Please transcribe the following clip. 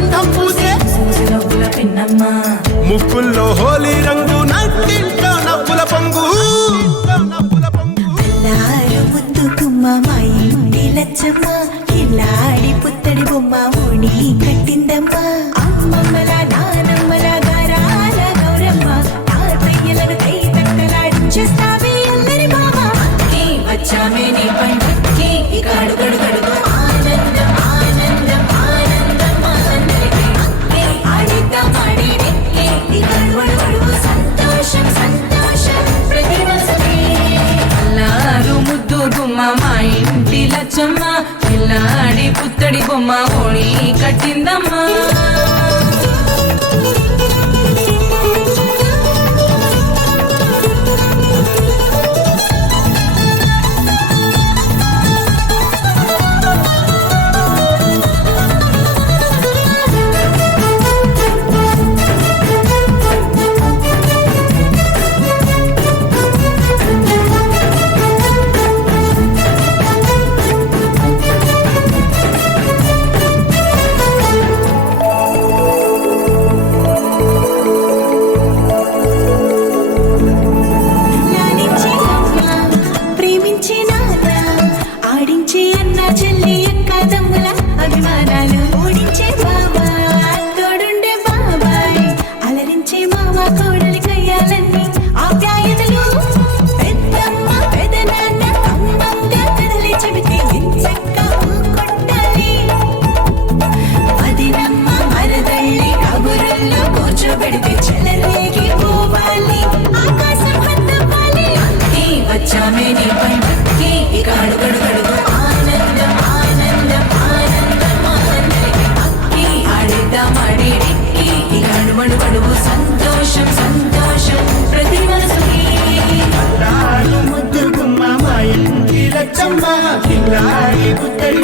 గంధం పూసే నవ్వుల పిన్నమ్మ ముక్కుల్లో హోలీ రంగు నట్టింట్లో నవ్వుల పొంగు ముద్దు గుమ్మ మా ఇంటి లచ్చమ్మ కిల్లాడి పుత్తడి బొమ్మ ఓణి కట్టిందమ్మ అమ్మమ్మల నానమ్మల గారాల గౌరమ్మ తాతయ్యలను కై తట్టలాడించేస్తావే అందరి బావ వచ్చామే నీ పండుగకి ఇక అడుగడుగడుగు ఆనందం ఆనందం ఆనందం అందరికీ ఆడిద్దాం ఆడిడే ఇక అడుగడుగడుగు సంతోషం సంతోషం ప్రతి వసతి అల్లారు ముద్దు గుమ్మ మా ఇంటి లచ్చమ్మ పిల్లాడి పుత్తడి బొమ్మ ఓణి కట్టిందమ్మా ఆడించే అన్న చెల్లి అక్క తమ్ముల అభిమానాలు ఓడించే బాబా తోడుండే బాబాయ్ అలరించే మామ కోడలి కయ్యాలన్నీ ఆప్యాయతలు పెద్దమ్మ పెదనాన్న అమ్మంగా కదలి చెబితే ఎంచక్క కొట్టాలి అదినమ్మ మరదళ్ళి కబురుల్లో కూర్చోబెడితే చెలరేగి పోవాలి ఆకాశం వద్దవ్వాలి వచ్చామే నీ పండుగకి ఇక అడుగడుగడుగు ఆనందం ఆనందం ఆనందం అందరికీ అక్కి ఆడిద్దాం ఆడికి ఇక అడుగడుగడుగు సంతోషం సంతోషం ప్రతి మనసుకి ముద్దు గుమ్మ మా ఇంటి లచ్చమ్మ కిల్లాడి పుత్తడి